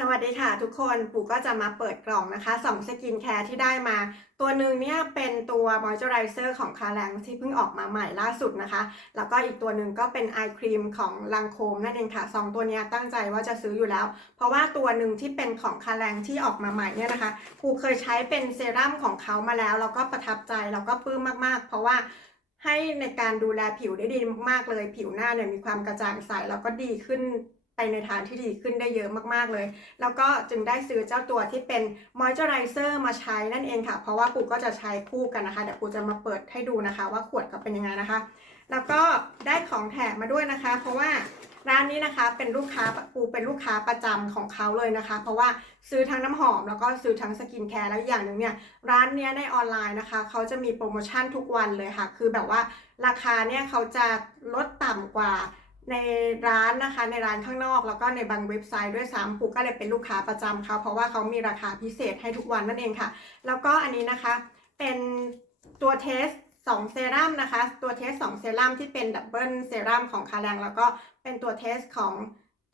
สวัสดีค่ะทุกคนปู่ก็จะมาเปิดกล่องนะคะสองสกินแคร์ที่ได้มา ตัวหนึ่งเนี่ยเป็นตัวมอยเจอไรเซอร์ของคาแรงที่เพิ่งออกมาใหม่ล่าสุดนะคะ แล้วก็อีกตัวหนึ่งก็เป็นไอครีมของลังโคมนั่นเองค่ะสองตัวนี้ตั้งใจว่าจะซื้ออยู่แล้ว เพราะว่าตัวหนึ่งที่เป็นของคาแรงที่ออกมาใหม่เนี่ยนะคะปู่เคยใช้เป็นเซรั่มของเขามาแล้วแล้วก็ประทับใจแล้วก็ปลื้มมากๆ เพราะว่าให้ในการดูแลผิวได้ดีมากๆเลย ผิวหน้าเนี่ยมีความกระจ่างใสแล้วก็ดีขึ้น ไปในทางที่ดีขึ้นได้เยอะมากๆเลย แล้วก็จึงได้ซื้อเจ้าตัวที่เป็นมอยเจอไรเซอร์มาใช้นั่นเองค่ะ เพราะว่าปูก็จะใช้คู่กันนะคะ เดี๋ยวปูจะมาเปิดให้ดูนะคะ ว่าขวดเขาเป็นยังไงนะคะ แล้วก็ได้ของแถมมาด้วยนะคะ เพราะว่าร้านนี้นะคะเป็นลูกค้าปูเป็นลูกค้าประจำของเขาเลยนะคะ เพราะว่าซื้อทั้งน้ำหอมแล้วก็ซื้อทั้งสกินแคร์แล้วอย่างหนึ่งเนี่ยร้านเนี้ยในออนไลน์นะคะ เขาจะมีโปรโมชั่นทุกวันเลยค่ะ คือแบบว่าราคาเนี่ยเขาจะลดต่ำกว่า ในร้านนะคะในร้านข้างนอก แล้วก็ในบางเว็บไซต์ด้วยซ้ำปูก็เลยเป็นลูกค้าประจำเขาเพราะว่าเขามีราคาพิเศษให้ทุกวันนั่นเองค่ะ แล้วก็อันนี้นะคะเป็นตัวเทส2เซรั่มนะคะ ตัวเทส2เซรั่มที่เป็นดับเบิลเซรั่มของคาแรงแล้วก็เป็นตัวเทสของ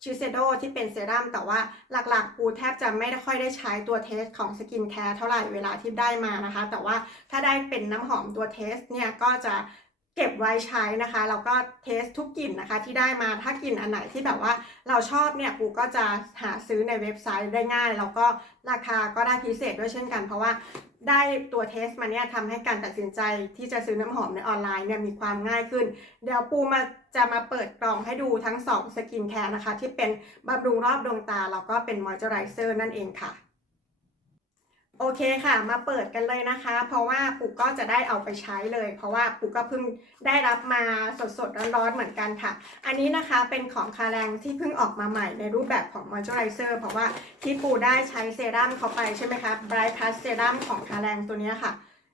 ชิเซโดที่เป็นเซรั่มแต่ว่าหลักๆ ปูแทบจะไม่ได้ค่อยได้ใช้ตัวเทสของสกินแคร์เท่าไหร่เวลาที่ได้มานะคะ แต่ว่าถ้าได้เป็นน้ำหอมตัวเทสเนี่ยก็จะ เก็บไว้ใช้นะคะแล้วก็เทสทุกกลิ่นนะคะที่ได้มาถ้ากลิ่นอันไหนที่แบบว่าเราชอบเนี่ยปูก็จะหาซื้อในเว็บไซต์ได้ง่าย แล้วก็ราคาก็ได้พิเศษด้วยเช่นกัน เพราะว่าได้ตัวเทสมาเนี่ยทำให้การตัดสินใจที่จะซื้อน้ำหอมในออนไลน์เนี่ยมีความง่ายขึ้น เดี๋ยวปูมาจะมาเปิดกล่องให้ดูทั้ง 2 สกินแคร์นะคะ ที่เป็นบำรุงรอบดวงตาแล้วก็เป็นมอยเจอไรเซอร์นั่นเองค่ะ โอเคค่ะมาเปิดกันเลยนะคะ เพราะว่าปุกก็จะได้เอาไปใช้เลย เพราะว่าปุกก็เพิ่งได้รับมาสดๆร้อนๆเหมือนกันค่ะ อันนี้นะคะเป็นของคาแรงที่เพิ่งออกมาใหม่ในรูปแบบของมอยเจอร์ไรเซอร์เพราะว่าที่ปูได้ใช้เซรั่มเขาไปใช่ไหมคะ Bright Plus เซรั่มของคาแรงตัวนี้ค่ะ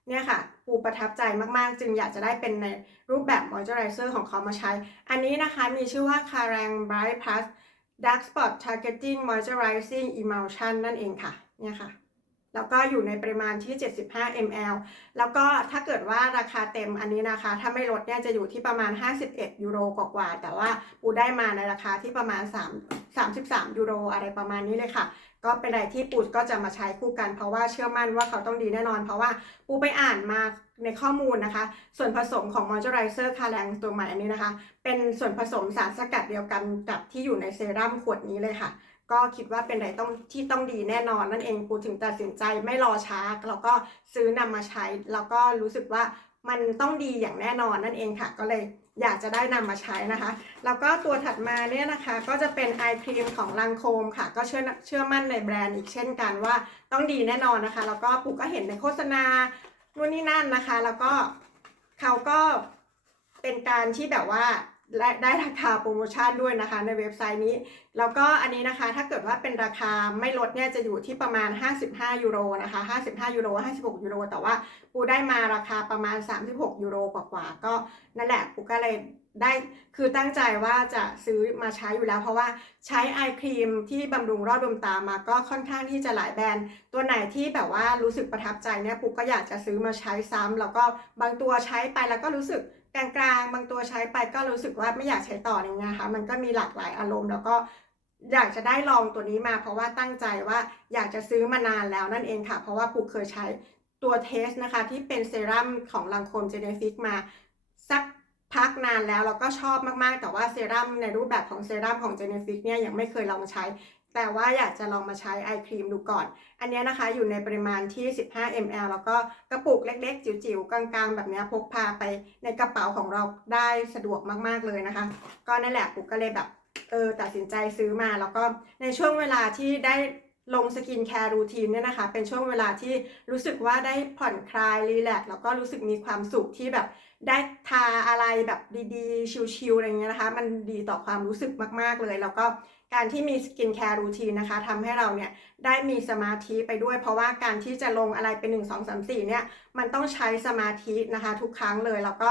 เนี่ยค่ะปูประทับใจมากๆ จึงอยากจะได้เป็นในรูปแบบมอยเจอร์ไรเซอร์ของเขามาใช้ อันนี้นะคะมีชื่อว่าคาแรง Bright Plus Dark Spot Targeting Moisturizing Emulsion นั่นเองค่ะเนี่ยค่ะ แล้วก็อยู่ในปริมาณที่ 75 ml แล้วก็ถ้าเกิดว่าราคาเต็มอันนี้นะคะ ถ้าไม่ลดเนี่ยจะอยู่ที่ประมาณ 51 ยูโรกว่าๆแต่ว่าปูได้มาในราคาที่ประมาณ 3 33 ยูโรอะไรประมาณนี้เลยค่ะ ก็เป็นอะไรที่ปูก็จะมาใช้คู่กัน เพราะว่าเชื่อมั่นว่าเขาต้องดีแน่นอน เพราะว่าปูไปอ่านมาในข้อมูลนะคะ ส่วนผสมของ Moisturizer คาแรงตัวใหม่อันนี้นะคะ เป็นส่วนผสมสารสกัดเดียวกันกับที่อยู่ในเซรั่มขวดนี้เลยค่ะ ก็คิดว่าเป็นอะไรต้องที่ต้องดีแน่นอนนั่นเองปูถึงตัดสินใจไม่รอช้าแล้วก็ซื้อนำมาใช้ แล้วก็รู้สึกว่ามันต้องดีอย่างแน่นอนนั่นเองค่ะ ก็เลยอยากจะได้นำมาใช้นะคะ แล้วก็ตัวถัดมาเนี่ยนะคะก็จะเป็นไอครีมของลังโคมค่ะ ก็เชื่อเชื่อมั่นในแบรนด์อีกเช่นกันว่าต้องดีแน่นอนนะคะ แล้วก็ปูก็เห็นในโฆษณานู่นนี่นั่นนะคะ แล้วก็เขาก็เป็นการที่แบบว่า และได้ราคาโปรโมชั่นด้วยนะคะในเว็บไซต์นี้ แล้วก็อันนี้นะคะถ้าเกิดว่าเป็นราคาไม่ลดเนี่ยจะอยู่ที่ประมาณ 55 ยูโรนะคะ55 ยูโร 56 ยูโร แต่ว่าปูได้มาราคาประมาณ 36 ยูโรกว่าๆก็นั่นแหละปูก็เลยได้คือตั้งใจว่าจะซื้อมาใช้อยู่แล้ว เพราะว่าใช้ไอครีมที่บำรุงรอบดวงตามาก็ค่อนข้างที่จะหลายแบรนด์ ตัวไหนที่แบบว่ารู้สึกประทับใจเนี่ยปูก็อยากจะซื้อมาใช้ซ้ำแล้วก็บางตัวใช้ไปแล้วก็รู้สึก กลางๆ บางตัวใช้ไปก็รู้สึกว่าไม่อยากใช้ต่ออย่างเงี้ยค่ะมันก็มีหลากหลายอารมณ์แล้วก็อยากจะได้ลองตัวนี้มา เพราะว่าตั้งใจว่าอยากจะซื้อมานานแล้วนั่นเองค่ะ เพราะว่าปูเคยใช้ตัวเทสนะคะ ที่เป็นเซรั่มของลังโคมเจเนฟิกมาสักพักนานแล้วแล้วก็ชอบมากๆ แต่ว่าเซรั่มในรูปแบบของเซรั่มของเจเนฟิกเนี่ยยังไม่เคยลองใช้ แต่ว่าอยากจะลองมาใช้ไอครีมดูก่อน อันนี้นะคะอยู่ในปริมาณที่ 15 ml แล้วก็กระปุกเล็กๆ จิ๋วๆ กลางๆ แบบนี้พกพาไปในกระเป๋าของเราได้สะดวกมากๆเลยนะคะ ก็นั่นแหละปุกก็เลยแบบเออตัดสินใจซื้อมาแล้วก็ในช่วงเวลาที่ได้ ลงสกินแคร์รูทีนเนี่ยนะคะ เป็นช่วงเวลาที่รู้สึกว่าได้ผ่อนคลายรีแลกซ์แล้วก็รู้สึกมีความสุขที่แบบได้ทาอะไรแบบดีๆ ชิลๆอะไรเงี้ยนะคะ มันดีต่อความรู้สึกมากๆเลย แล้วก็การที่มีสกินแคร์รูทีนนะคะทำให้เราเนี่ยได้มีสมาธิไปด้วย เพราะว่าการที่จะลงอะไรเป็น 1 2 3 4เนี่ยมันต้องใช้สมาธินะคะทุกครั้งเลยแล้วก็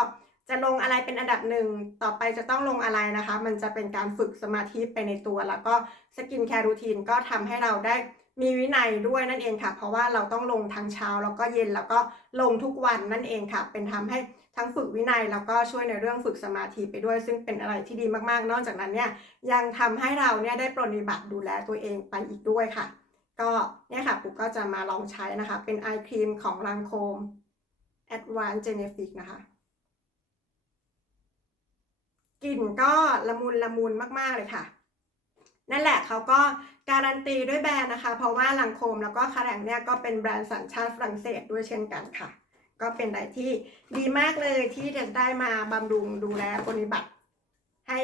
จะลงอะไรเป็นอันดับหนึ่งต่อไปจะต้องลงอะไรนะคะ มันจะเป็นการฝึกสมาธิไปในตัว แล้วก็สกินแคร์รูทีนก็ทำให้เราได้มีวินัยด้วยนั่นเองค่ะ เพราะว่าเราต้องลงทั้งเช้าแล้วก็เย็นแล้วก็ลงทุกวันนั่นเองค่ะ เป็นทำให้ทั้งฝึกวินัยแล้วก็ช่วยในเรื่องฝึกสมาธิไปด้วย ซึ่งเป็นอะไรที่ดีมากๆ นอกจากนั้นเนี่ยยังทำให้เราเนี่ยได้ปรนนิบัติดูแลตัวเองไปอีกด้วยค่ะ ก็เนี่ยค่ะปุ๊กก็จะมาลองใช้นะคะ เป็นไอครีมของลังโคม Advanced Genefic นะคะ กลิ่นก็ละมุนละมุนมากๆเลยค่ะ นั่นแหละเขาก็การันตีด้วยแบรนด์นะคะ เพราะว่าลังโคมแล้วก็คาแรงเนี่ยก็เป็นแบรนด์สัญชาติฝรั่งเศสด้วยเช่นกันค่ะ ก็เป็นอะไรที่ดีมากเลยที่จะได้มาบำรุงดูแลปฏิบัติ ให้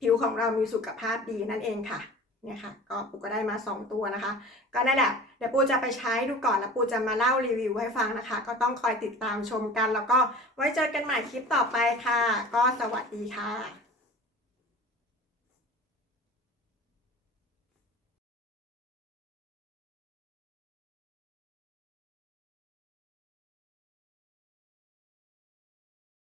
ผิวของเรามีสุขภาพดีนั่นเองค่ะ เนี่ยค่ะก็ปูก็ได้มา 2 ตัวนะคะ ก็นั่นแหละเดี๋ยวปูจะไปใช้ดูก่อนแล้วปูจะมาเล่ารีวิวให้ฟังนะคะ ก็ต้องคอยติดตามชมกัน แล้วก็ไว้เจอกันใหม่คลิปต่อไปค่ะ ก็สวัสดีค่ะ